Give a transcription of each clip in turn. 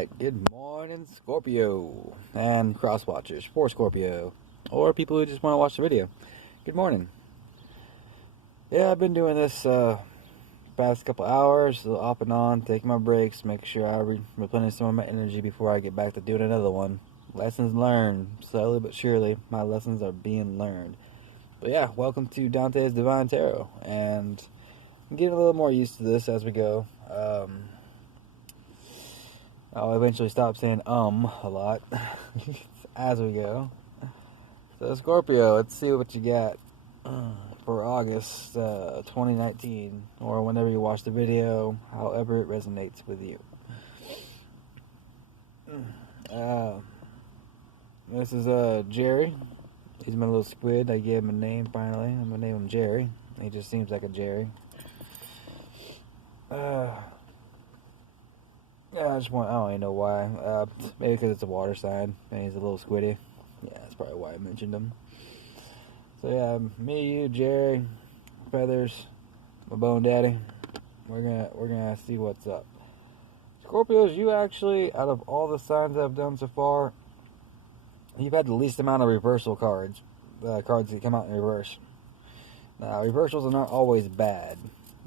Alright, good morning, Scorpio, and cross watchers for Scorpio, or people who just want to watch the video. Good morning. Yeah, I've been doing this past couple hours, a little off and on, taking my breaks, making sure I replenish some of my energy before I get back to doing another one. Lessons learned, slowly but surely, my lessons are being learned. But yeah, welcome to Dante's Divine Tarot, and I'm getting a little more used to this as we go. I'll eventually stop saying a lot as we go. So Scorpio, let's see what you got for August 2019, or whenever you watch the video, however it resonates with you. This is Jerry. He's my little squid. I gave him a name finally. I'm gonna name him Jerry. He just seems like a Jerry. Yeah, I don't even know why. Maybe because it's a water sign and he's a little squiddy. Yeah, that's probably why I mentioned him. So yeah, me, you, Jerry, Feathers, my bone daddy. We're gonna see what's up. Scorpios, you actually, out of all the signs I've done so far, you've had the least amount of reversal cards. Cards that come out in reverse. Now, reversals are not always bad.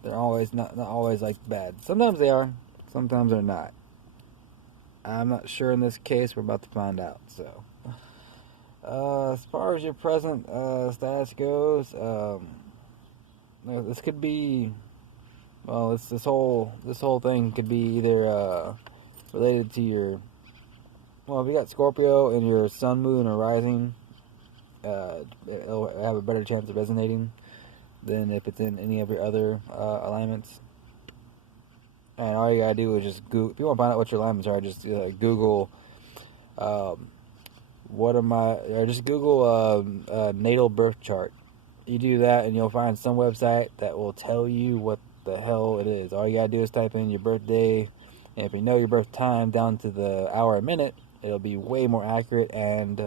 They're always not always like bad. Sometimes they are. Sometimes they're not. I'm not sure in this case. We're about to find out. So, as far as your present status goes, this could be. Well, this whole thing could be either related to your. Well, if you got Scorpio and your sun, moon, or rising, it'll have a better chance of resonating than if it's in any of your other alignments. And all you gotta do is just Google. If you want to find out what your alignments are, just Google. Just Google natal birth chart. You do that, and you'll find some website that will tell you what the hell it is. All you gotta do is type in your birthday, and if you know your birth time down to the hour and minute, it'll be way more accurate, and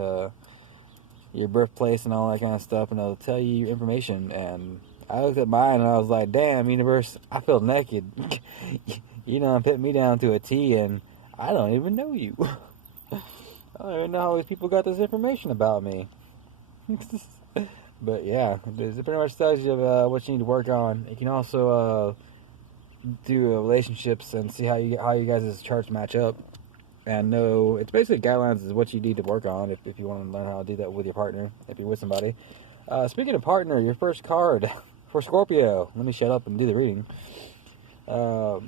your birthplace and all that kind of stuff, and it'll tell you your information. And I looked at mine and I was like, damn, universe, I feel naked. You know, put me down to a T, and I don't even know you. I don't even know how these people got this information about me. But yeah, it pretty much tells you what you need to work on. You can also do relationships and see how you guys' charts match up. And know, it's basically guidelines is what you need to work on if you want to learn how to do that with your partner, if you're with somebody. Speaking of partner, your first card for Scorpio. Let me shut up and do the reading. The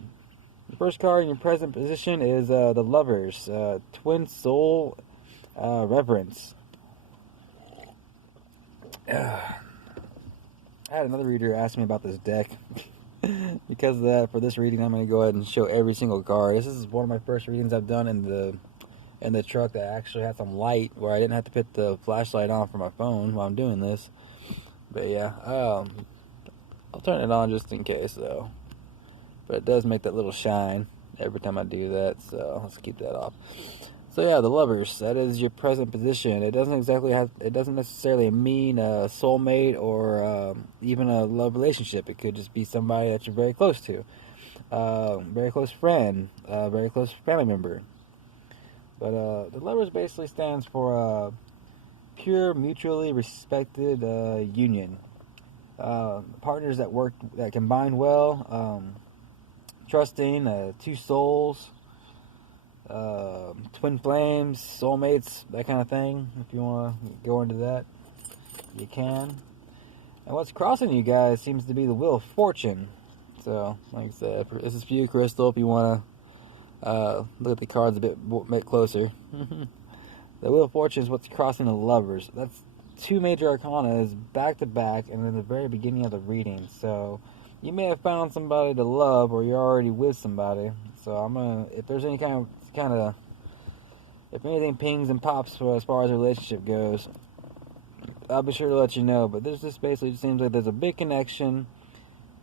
first card in your present position is the Lovers, Twin Soul Reverence. I had another reader ask me about this deck. Because of that, for this reading, I'm going to go ahead and show every single card. This is one of my first readings I've done in the truck that actually had some light, where I didn't have to put the flashlight on for my phone while I'm doing this. But yeah, I'll turn it on just in case though. But it does make that little shine every time I do that, so let's keep that off. So yeah, the Lovers, that is your present position. It doesn't necessarily mean a soulmate or even a love relationship. It could just be somebody that you're very close to, very close friend, very close family member. But the Lovers basically stands for pure, mutually respected union. Partners that combine well, trusting, two souls. Twin flames, soulmates, that kind of thing. If you want to go into that, you can. And what's crossing you guys seems to be the Wheel of Fortune. So, like I said, this is for you, Crystal, if you want to look at the cards a bit closer. The Wheel of Fortune is what's crossing the Lovers. That's two major arcana back to back and in the very beginning of the reading. So, you may have found somebody to love, or you're already with somebody. So if there's any kind of, if anything pings and pops as far as a relationship goes, I'll be sure to let you know. But this just basically seems like there's a big connection,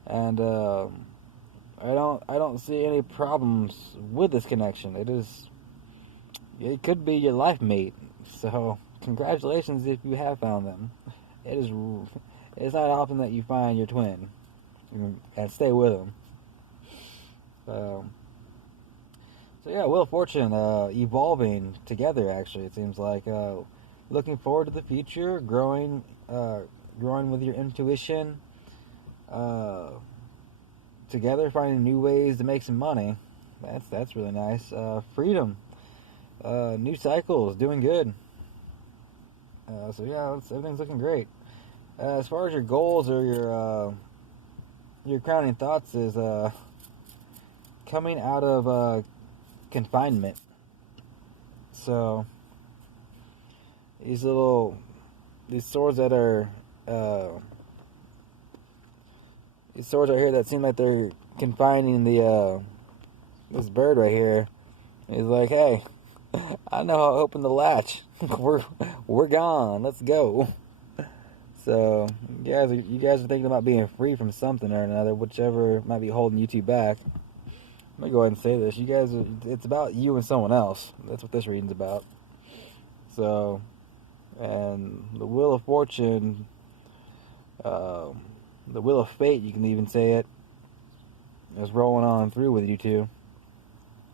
and I don't see any problems with this connection. It could be your life mate. So congratulations if you have found them. It's not often that you find your twin and stay with them. So So yeah, Wheel of Fortune, evolving together. Actually, it seems like looking forward to the future, growing with your intuition, uh, together, finding new ways to make some money. That's really nice. Freedom, new cycles, doing good. So yeah, everything's looking great. As far as your goals or your crowning thoughts is coming out of confinement. So these swords that are these swords right here that seem like they're confining the this bird right here. He's like, hey, I know how to open the latch. we're gone. Let's go. So you guys are thinking about being free from something or another, whichever might be holding you two back. I'm gonna go ahead and say this. You guys, it's about you and someone else. That's what this reading's about. So, and the Wheel of Fortune, the Wheel of Fate, you can even say it, is rolling on through with you two.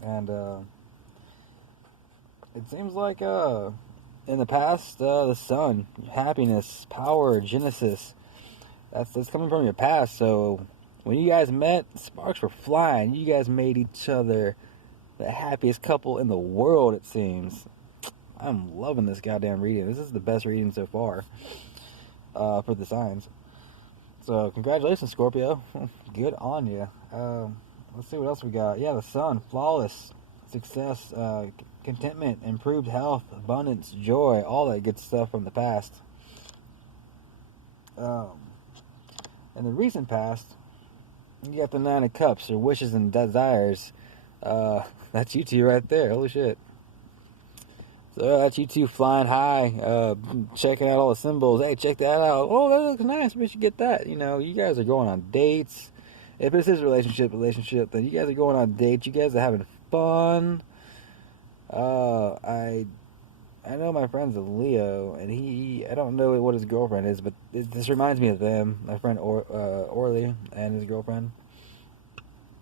And it seems like in the past, the sun, happiness, power, Genesis, that's coming from your past. So when you guys met, sparks were flying. You guys made each other the happiest couple in the world, it seems. I'm loving this goddamn reading. This is the best reading so far for the signs. So congratulations, Scorpio. Good on you. Let's see what else we got. Yeah, the sun, flawless success, contentment, improved health, abundance, joy, all that good stuff from the past. In the recent past, you got the Nine of Cups, or wishes and desires. That's you two right there. Holy shit. So that's you two flying high, checking out all the symbols. Hey, check that out. Oh, that looks nice. We should get that. You know, you guys are going on dates. If this is relationship, then you guys are going on dates. You guys are having fun. I know my friend's a Leo, and I don't know what his girlfriend is, but this reminds me of them. My friend Orly and his girlfriend.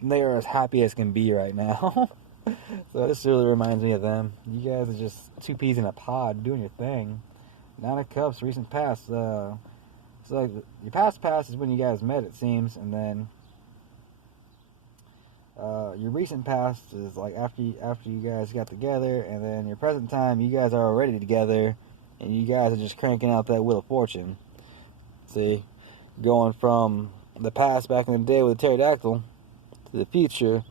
They are as happy as can be right now. So this really reminds me of them. You guys are just two peas in a pod doing your thing. Nine of Cups, recent past. So like your past is when you guys met, it seems, and then your recent past is like after you guys got together, and then your present time, you guys are already together, and you guys are just cranking out that Wheel of Fortune. See, going from the past back in the day with a pterodactyl to the future,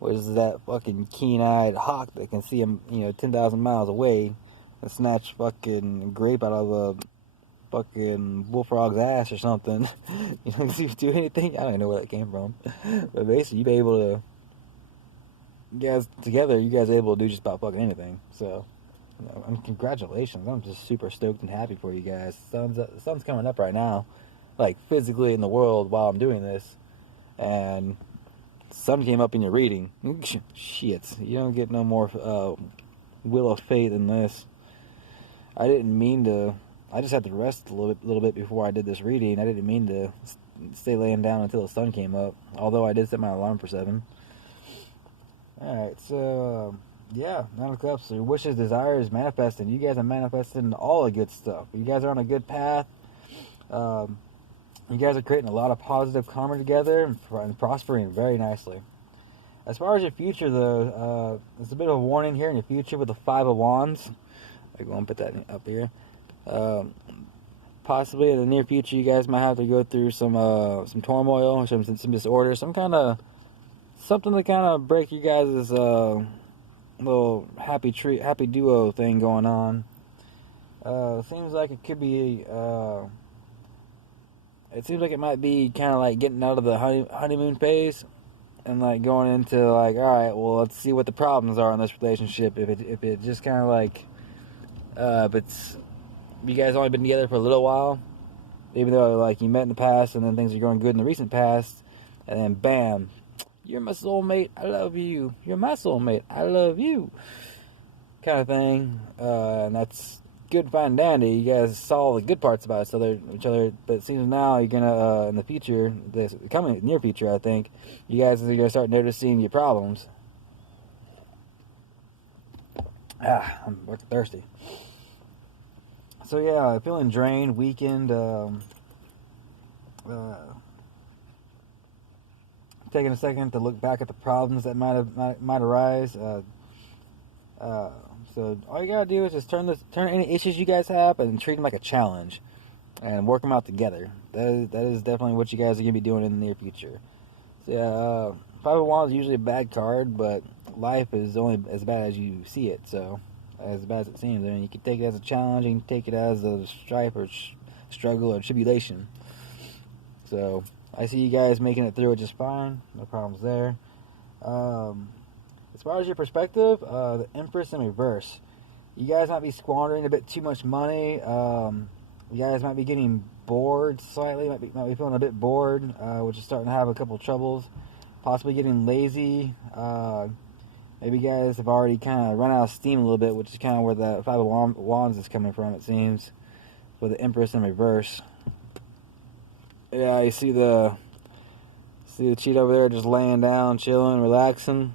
which is that fucking keen-eyed hawk that can see him, 10,000 miles away and snatch fucking grape out of a fucking bullfrog's ass or something. You know, see if do anything. I don't even know where that came from, but basically, you be able to. You guys together, you guys are able to do just about fucking anything. So, and congratulations! I'm just super stoked and happy for you guys. The sun's coming up right now, like physically in the world while I'm doing this, and sun came up in your reading. Shit, you don't get no more Wheel of Fate than this. I didn't mean to. I just had to rest a little bit before I did this reading. I didn't mean to stay laying down until the sun came up. Although I did set my alarm for 7. Alright, so, yeah, Nine of Cups, your wishes, desires, manifesting. You guys are manifesting all the good stuff. You guys are on a good path. You guys are creating a lot of positive karma together and prospering very nicely. As far as your future, though, there's a bit of a warning here in your future with the Five of Wands. I'm going to put that up here. Possibly in the near future, you guys might have to go through some turmoil, some disorder, something to kind of break you guys' little happy duo thing going on. Seems like it could be. It seems like it might be kind of like getting out of the honeymoon phase and like going into like, all right, well, let's see what the problems are in this relationship. If it just kind of like, if it's you guys only been together for a little while, even though like you met in the past and then things are going good in the recent past, and then bam. You're my soulmate, I love you. You're my soulmate, I love you. Kind of thing. And that's good, fine, and dandy. You guys saw all the good parts about each other, but it seems now you're gonna, in the future, this coming near future, I think, you guys are gonna start noticing your problems. I'm fucking thirsty. So yeah, feeling drained, weakened. Taking a second to look back at the problems that might arise. So all you gotta do is just turn any issues you guys have and treat them like a challenge, and work them out together. That is definitely what you guys are gonna be doing in the near future. So yeah, Five of Wands is usually a bad card, but life is only as bad as you see it. So as bad as it seems, I mean, you can take it as a challenge, you can take it as a strife or struggle or tribulation. So I see you guys making it through it just fine. No problems there. As far as your perspective, the Empress in reverse. You guys might be squandering a bit too much money. You guys might be getting bored slightly. Might be feeling a bit bored, which is starting to have a couple troubles. Possibly getting lazy. Maybe you guys have already kind of run out of steam a little bit, which is kind of where the Five of Wands is coming from, it seems, with the Empress in reverse. Yeah, you see the cheat over there just laying down, chilling, relaxing.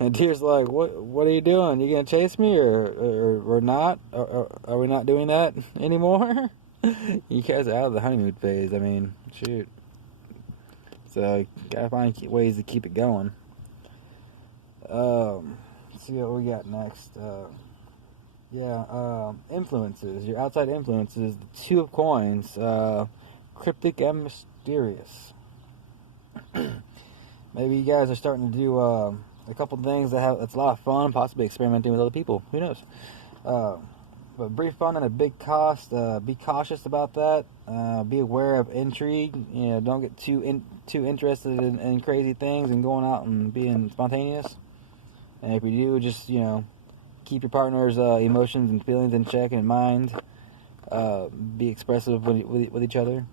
And Deer's like, what are you doing? You gonna chase me or not? Or are we not doing that anymore? You guys are out of the honeymoon phase. I mean, shoot. So you gotta find ways to keep it going. Let's see what we got next. Influences. Your outside influences. The Two of Coins. Cryptic and mysterious. Maybe you guys are starting to do a couple things that's a lot of fun, possibly experimenting with other people. Who knows? But brief fun and a big cost. Be cautious about that. Be aware of intrigue. You know, don't get too interested in crazy things and going out and being spontaneous. And if you do, just keep your partner's emotions and feelings in check and in mind. Be expressive with each other.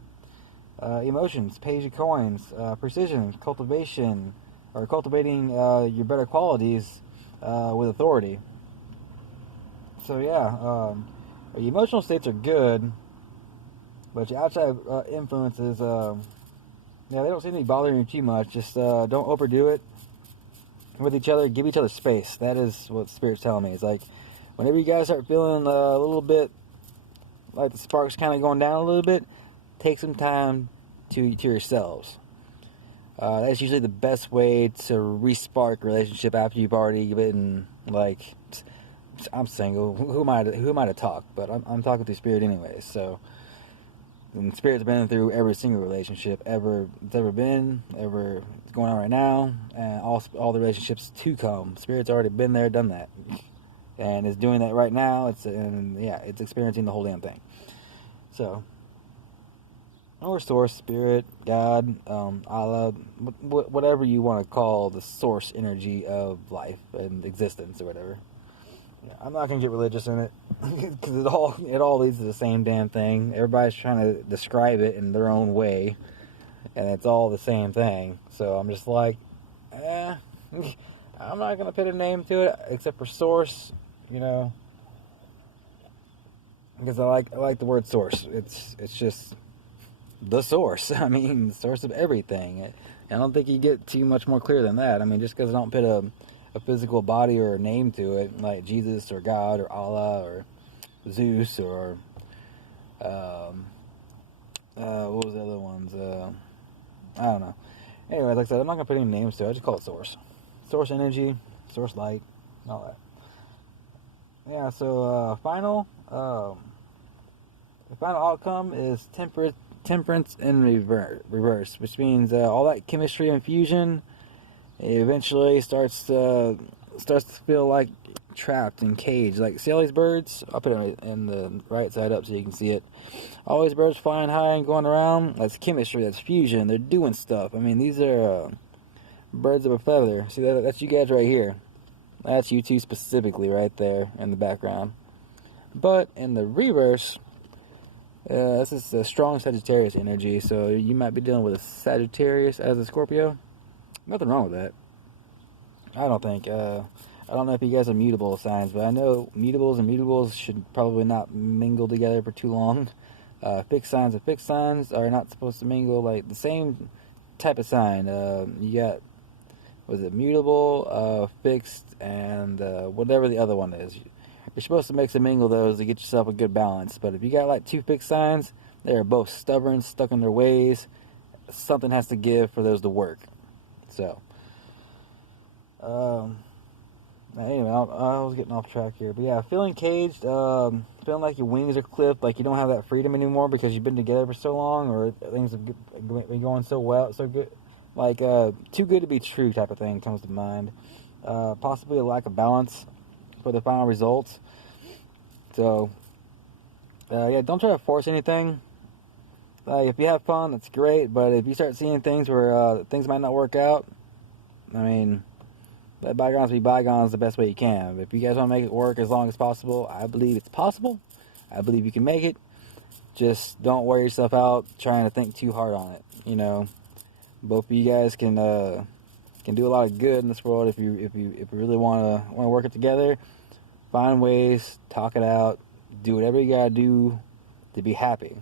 Emotions, Page of Coins, precision, cultivation, or cultivating your better qualities with authority. So yeah, your emotional states are good, but your outside influences, they don't seem to be bothering you too much. Just don't overdo it with each other. Give each other space. That is what Spirit's telling me. It's like whenever you guys start feeling a little bit like the sparks kind of going down a little bit, take some time to yourselves. That's usually the best way to re-spark a relationship after you've already been like, I'm single. Who am I to talk? But I'm talking through Spirit anyways. So, and Spirit's been through every single relationship it's ever been, ever going on right now, and all the relationships to come. Spirit's already been there, done that, and is doing that right now. It's experiencing the whole damn thing. So, or Source, Spirit, God, Allah, whatever you want to call the source energy of life and existence or whatever. Yeah, I'm not gonna get religious in it because it all leads to the same damn thing. Everybody's trying to describe it in their own way, and it's all the same thing. So I'm just like, I'm not gonna put a name to it except for Source, because I like the word source. It's just the source. I mean, the source of everything. I don't think you get too much more clear than that. I mean, just because I don't put a physical body or a name to it, like Jesus or God or Allah or Zeus or what was the other ones? I don't know. Anyway, like I said, I'm not gonna put any names to it. I just call it source energy, source light, all that. Yeah. So the final outcome is temperance in reverse, which means all that chemistry and fusion eventually starts to feel like trapped and caged. Like, see all these birds? I'll put it in the right side up so you can see it. All these birds flying high and going around. That's chemistry. That's fusion. They're doing stuff. I mean, these are birds of a feather. See, that's you guys right here. That's you two specifically right there in the background. But in the reverse, this is a strong Sagittarius energy, so you might be dealing with a Sagittarius as a Scorpio. Nothing wrong with that. I don't think. I don't know if you guys are mutable signs, but I know mutables should probably not mingle together for too long. Fixed signs and fixed signs are not supposed to mingle, like the same type of sign. You got, was it mutable, fixed, and whatever the other one is. You're supposed to mix and mingle those to get yourself a good balance. But if you got like two fixed signs, they are both stubborn, stuck in their ways. Something has to give for those to work. So, anyway, I was getting off track here. But yeah, feeling caged, feeling like your wings are clipped, like you don't have that freedom anymore because you've been together for so long, or things have been going so well, so good. Like, too good to be true type of thing comes to mind. Possibly a lack of balance for the final results. So, yeah, don't try to force anything. If you have fun, that's great. But if you start seeing things where things might not work out, I mean, let bygones be bygones the best way you can. If you guys want to make it work as long as possible, I believe it's possible. I believe you can make it. Just don't wear yourself out trying to think too hard on it. You know, both of you guys can do a lot of good in this world if you really want to work it together. Find ways, talk it out, do whatever you gotta do to be happy.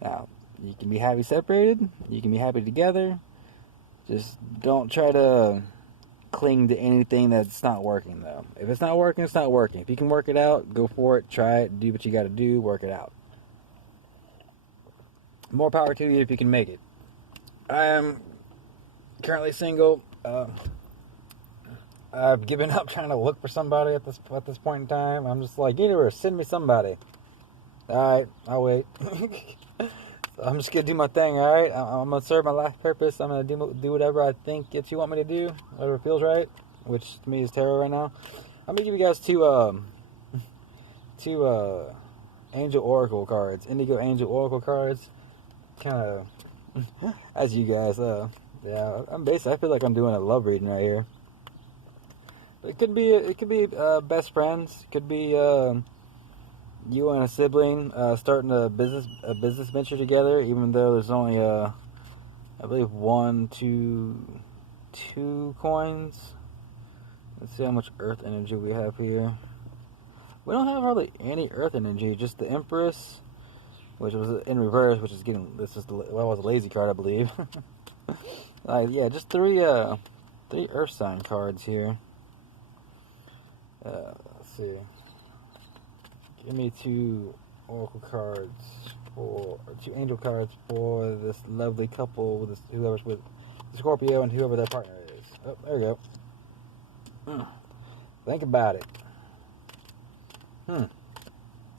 Now, you can be happy separated, you can be happy together. Just don't try to cling to anything that's not working, though. If it's not working, it's not working. If you can work it out, go for it, try it, do what you gotta do, work it out. More power to you if you can make it. I am currently single. I've given up trying to look for somebody at this point in time. I'm just like, anywhere, send me somebody. Alright, I'll wait. I'm just gonna do my thing, alright? I'm gonna serve my life purpose. I'm gonna do whatever I think you want me to do, whatever feels right, which to me is tarot right now. I'm gonna give you guys two Angel Oracle cards, Indigo Angel Oracle cards. Kind of, as you guys, yeah. I feel like I'm doing a love reading right here. It could be best friends. It could be you and a sibling starting a business venture together. Even though there's only I believe two coins. Let's see how much Earth energy we have here. We don't have hardly any Earth energy. Just the Empress, which was in reverse, which is getting. This is was a lazy card, I believe. Yeah, just three Earth sign cards here. Let's see. Give me two Oracle cards two Angel cards for this lovely couple with whoever's with Scorpio and whoever their partner is. Oh, there we go. Think about it.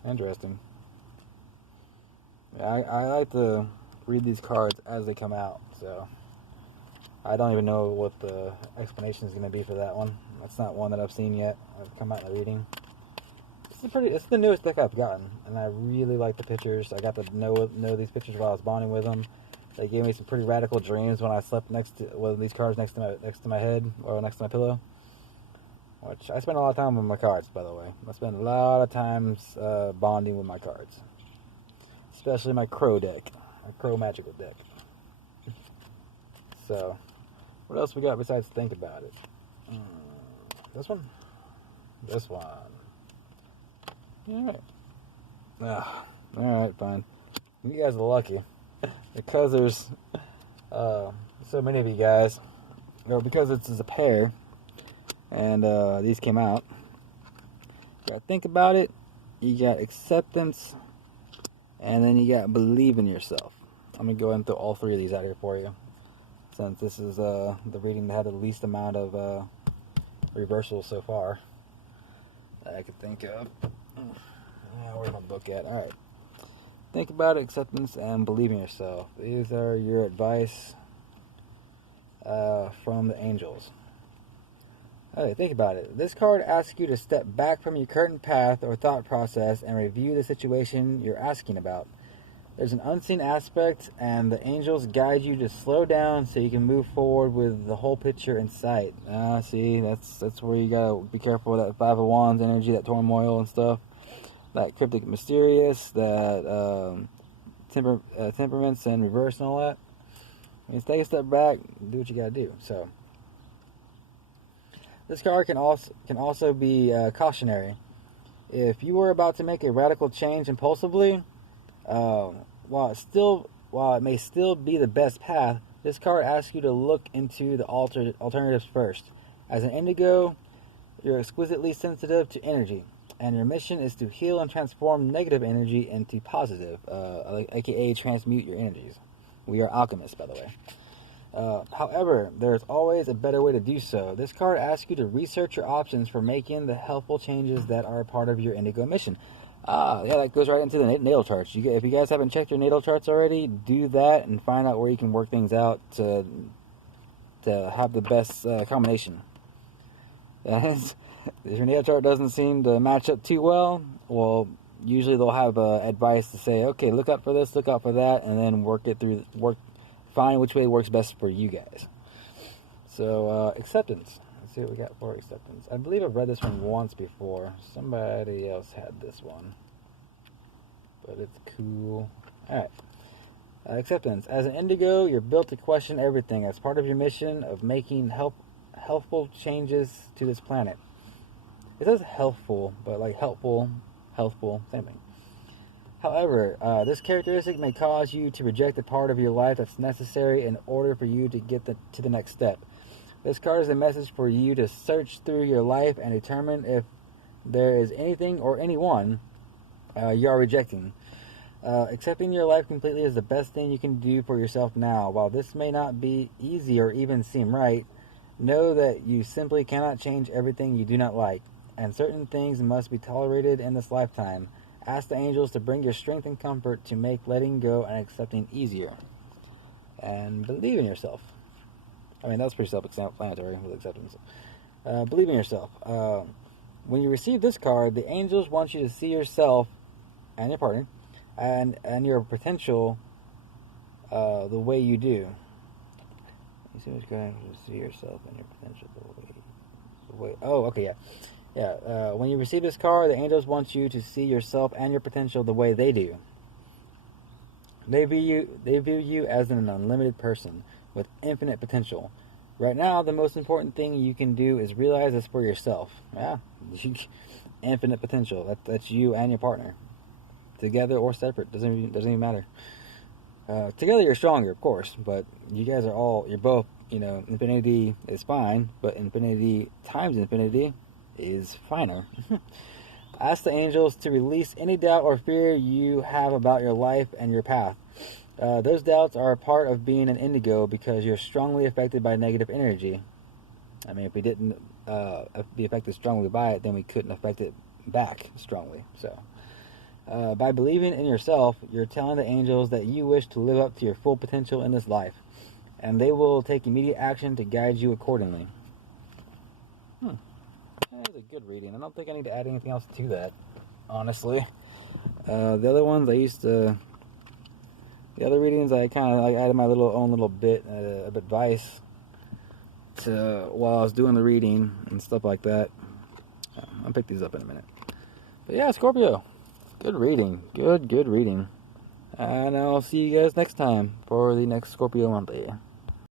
Interesting. Yeah, I like to read these cards as they come out, so I don't even know what the explanation is going to be for that one. That's not one that I've seen yet. I've come out in the reading. It's the newest deck I've gotten, and I really like the pictures. I got to know these pictures while I was bonding with them. They gave me some pretty radical dreams when I slept next to one of these cards next to my head or next to my pillow. Which I spend a lot of time with my cards, by the way. I spend a lot of times bonding with my cards, especially my Crow deck, my Crow Magical deck. So, what else we got besides think about it? This one? This one. Alright, fine. You guys are lucky. Because there's so many of you guys. Or because it's a pair. And these came out. You gotta think about it. You got acceptance. And then you got believe in yourself. I'm gonna go ahead and throw all three of these out here for you. Since this is the reading that had the least amount of reversals so far that I could think of. Yeah, where's my book at? Alright. Think about it, acceptance, and believe in yourself. These are your advice from the angels. Okay, think about it. This card asks you to step back from your current path or thought process and review the situation you're asking about. There's an unseen aspect, and the angels guide you to slow down so you can move forward with the whole picture in sight. See, that's where you gotta be careful with that Five of Wands energy, that turmoil and stuff. That cryptic mysterious, that temperaments and reverse and all that. Take a step back, do what you gotta do. So, this card can also be cautionary. If you were about to make a radical change impulsively, while it may still be the best path, this card asks you to look into the alternatives first. As an indigo, you're exquisitely sensitive to energy. and your mission is to heal and transform negative energy into positive, aka transmute your energies. We are alchemists, by the way. However, there's always a better way to do so. This card asks you to research your options for making the helpful changes that are a part of your indigo mission. Yeah, that goes right into the natal charts. If you guys haven't checked your natal charts already, do that and find out where you can work things out to have the best combination. If your natal chart doesn't seem to match up too well, usually they'll have advice to say, okay, look out for this, look out for that, and then find which way works best for you guys. So, acceptance. Let's see what we got for acceptance. I believe I've read this one once before. Somebody else had this one. But it's cool. Alright. Acceptance. As an indigo, you're built to question everything as part of your mission of making helpful changes to this planet. It says healthful, but like helpful, same thing. However, this characteristic may cause you to reject a part of your life that's necessary in order for you to get to the next step. This card is a message for you to search through your life and determine if there is anything or anyone you are rejecting. Accepting your life completely is the best thing you can do for yourself now. While this may not be easy or even seem right, know that you simply cannot change everything you do not like, and certain things must be tolerated in this lifetime. Ask the angels to bring your strength and comfort to make letting go and accepting easier. And believe in yourself. I mean, that's pretty self-explanatory with acceptance. Believe in yourself. When you receive this card, the angels want you to see yourself and your partner and your potential the way you do. You see what's going to see yourself and your potential the way. Oh, okay, yeah. Yeah, when you receive this card, the angels want you to see yourself and your potential the way they do. They view you as an unlimited person with infinite potential. Right now, the most important thing you can do is realize this for yourself. Yeah, infinite potential. That's you and your partner, together or separate. Doesn't even matter. Together you're stronger, of course, but you guys you're both. Infinity is fine, but infinity times infinity is finer. Ask the angels to release any doubt or fear you have about your life and your path. Those doubts are a part of being an indigo because you're strongly affected by negative energy. I mean, if we didn't be affected strongly by it, then we couldn't affect it back strongly. So, by believing in yourself, you're telling the angels that you wish to live up to your full potential in this life, and they will take immediate action to guide you accordingly. That was a good reading. I don't think I need to add anything else to that, honestly. The other ones the other readings I kind of added my own little bit of advice while I was doing the reading and stuff like that. I'll pick these up in a minute. But yeah, Scorpio, good reading, good reading. And I'll see you guys next time for the next Scorpio monthly.